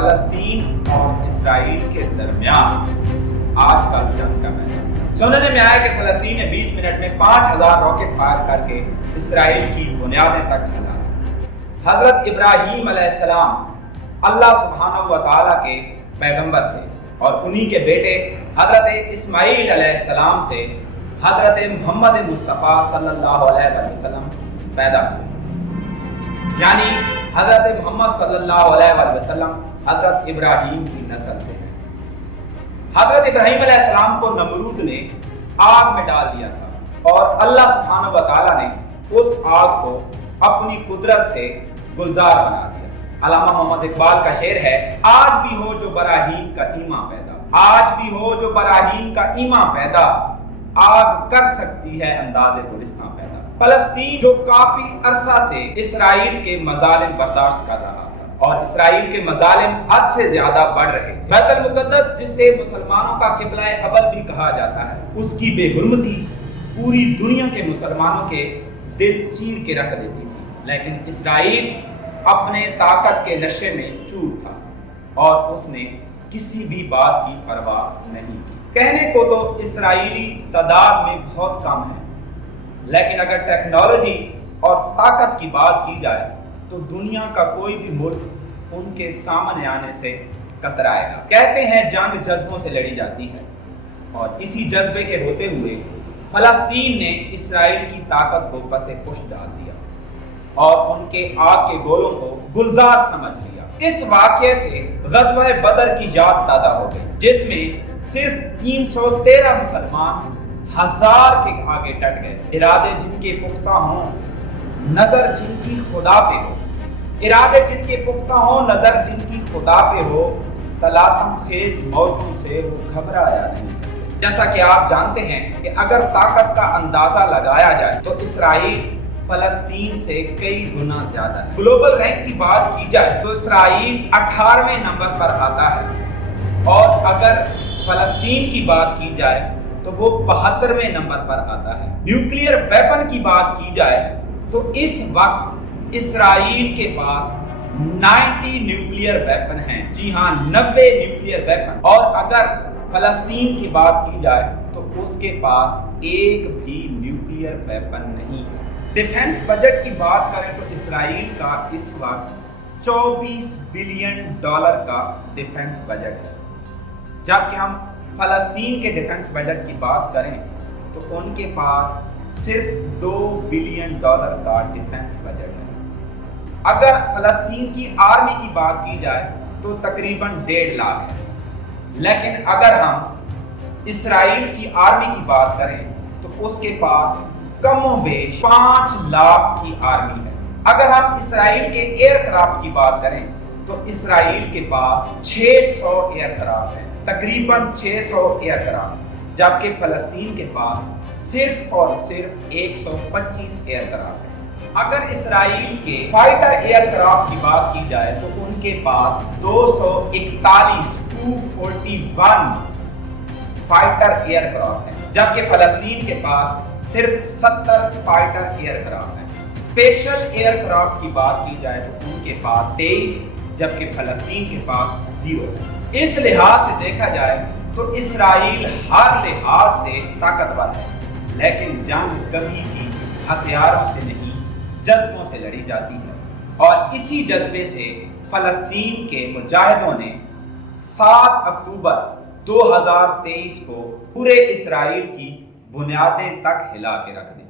فلسطین اور اسرائیل کے درمیان آج کل جنگ کا میدان۔ سننے میں آیا کہ فلسطین نے 20 منٹ میں 5000 راکٹ فائر کر کے اسرائیل کی بنیادیں تک ہلا دی۔ حضرت ابراہیم علیہ السلام اللہ سبحانہ و تعالیٰ کے پیغمبر تھے اور انہی کے بیٹے حضرت اسماعیل علیہ السلام سے حضرت محمد مصطفیٰ صلی اللہ علیہ وسلم پیدا ہوئے، یعنی حضرت محمد صلی اللہ علیہ وسلم حضرت ابراہیم کی نسل سے ہیں۔ حضرت ابراہیم علیہ السلام کو نمرود نے آگ میں ڈال دیا تھا اور اللہ سبحانہ و تعالیٰ نے اس آگ کو اپنی قدرت سے گلزار بنا دیا۔ علامہ محمد اقبال کا شعر ہے، آج بھی ہو جو براہیم کا ایمان پیدا، آج بھی ہو جو براہیم کا ایمان پیدا، آگ کر سکتی ہے انداز گلستاں پیدا۔ فلسطین جو کافی عرصہ سے اسرائیل کے مظالم برداشت کر رہا تھا اور اسرائیل کے مظالم حد سے زیادہ بڑھ رہے تھے۔ بیت المقدس جسے مسلمانوں کا قبلہ اول بھی کہا جاتا ہے، اس کی بے حرمتی پوری دنیا کے مسلمانوں کے دل چیر کے رکھ دیتی تھی، لیکن اسرائیل اپنے طاقت کے نشے میں چور تھا اور اس نے کسی بھی بات کی پرواہ نہیں کی۔ کہنے کو تو اسرائیلی تعداد میں بہت کم ہے، لیکن اگر ٹیکنالوجی اور طاقت کی بات کی جائے تو دنیا کا کوئی بھی ملک ان کے سامنے آنے سے کترائے گا۔ کہتے ہیں جنگ جذبوں سے لڑی جاتی ہے، اور اسی جذبے کے ہوتے ہوئے فلسطین نے اسرائیل کی طاقت کو پس پش ڈال دیا اور ان کے آگ کے گولوں کو گلزار سمجھ لیا۔ اس واقعے سے غزوہ بدر کی یاد تازہ ہو گئی، جس میں صرف 313 مسلمان 1000 کے آگے ڈٹ گئے۔ ارادے جن کے پختہ ہوں، نظر جن کی خدا پہ ہو، ارادے جن کے پختہ ہوں، نظر جن کی خدا پہ ہو، تلاطم خیز موجوں سے وہ گھبرایا نہیں۔ جیسا کہ آپ جانتے ہیں کہ اگر طاقت کا اندازہ لگایا جائے تو اسرائیل فلسطین سے کئی گنا زیادہ ہے۔ گلوبل رینک کی بات کی جائے تو اسرائیل 18ویں نمبر پر آتا ہے، اور اگر فلسطین کی بات کی جائے تو وہ 72ویں نمبر پر آتا ہے۔ نیوکلیئر ویپن کی بات کی جائے تو اس وقت اسرائیل کے پاس 90 نیوکلیئر ویپن ہیں، جی ہاں 90 نیوکلیئر ویپن، اور اگر فلسطین کی بات کی جائے تو اس کے پاس ایک بھی نیوکلیئر ویپن نہیں ہے۔ ڈیفنس بجٹ کی بات کریں تو اسرائیل کا اس وقت $24 بلین کا ڈیفنس بجٹ ہے، جبکہ ہم فلسطین کے ڈیفنس بجٹ کی بات کریں تو ان کے پاس صرف $2 بلین کا ڈیفنس بجٹ ہے۔ اگر فلسطین کی آرمی کی بات کی جائے تو تقریباً 1.5 لاکھ ہے، لیکن اگر ہم اسرائیل کی آرمی کی بات کریں تو اس کے پاس کم و بیش 5 لاکھ کی آرمی ہے۔ اگر ہم اسرائیل کے ایئر کرافٹ کی بات کریں تو اسرائیل کے پاس 600 ایئر کرافٹ ہیں، تقریباً 600 ایئر کرافٹ، جبکہ فلسطین کے پاس صرف اور صرف 125 ایئر کرافٹ ہیں۔ اگر اسرائیل کے فائٹر ایئر کرافٹ کی بات کی جائے تو ان کے پاس 241 فائٹر ایئر کرافٹ ہیں، جبکہ فلسطین کے پاس صرف 70 فائٹر ایئر کرافٹ ہیں۔ اسپیشل ایئر کرافٹ کی بات کی جائے تو ان کے پاس 23، جبکہ فلسطین کے پاس 0 ہے۔ اس لحاظ سے دیکھا جائے تو اسرائیل ہر لحاظ سے طاقتور ہے، لیکن جنگ کبھی بھی ہتھیاروں سے نہیں جذبوں سے لڑی جاتی ہے، اور اسی جذبے سے فلسطین کے مجاہدوں نے 7 اکتوبر 2023 کو پورے اسرائیل کی بنیادیں تک ہلا کے رکھ دی۔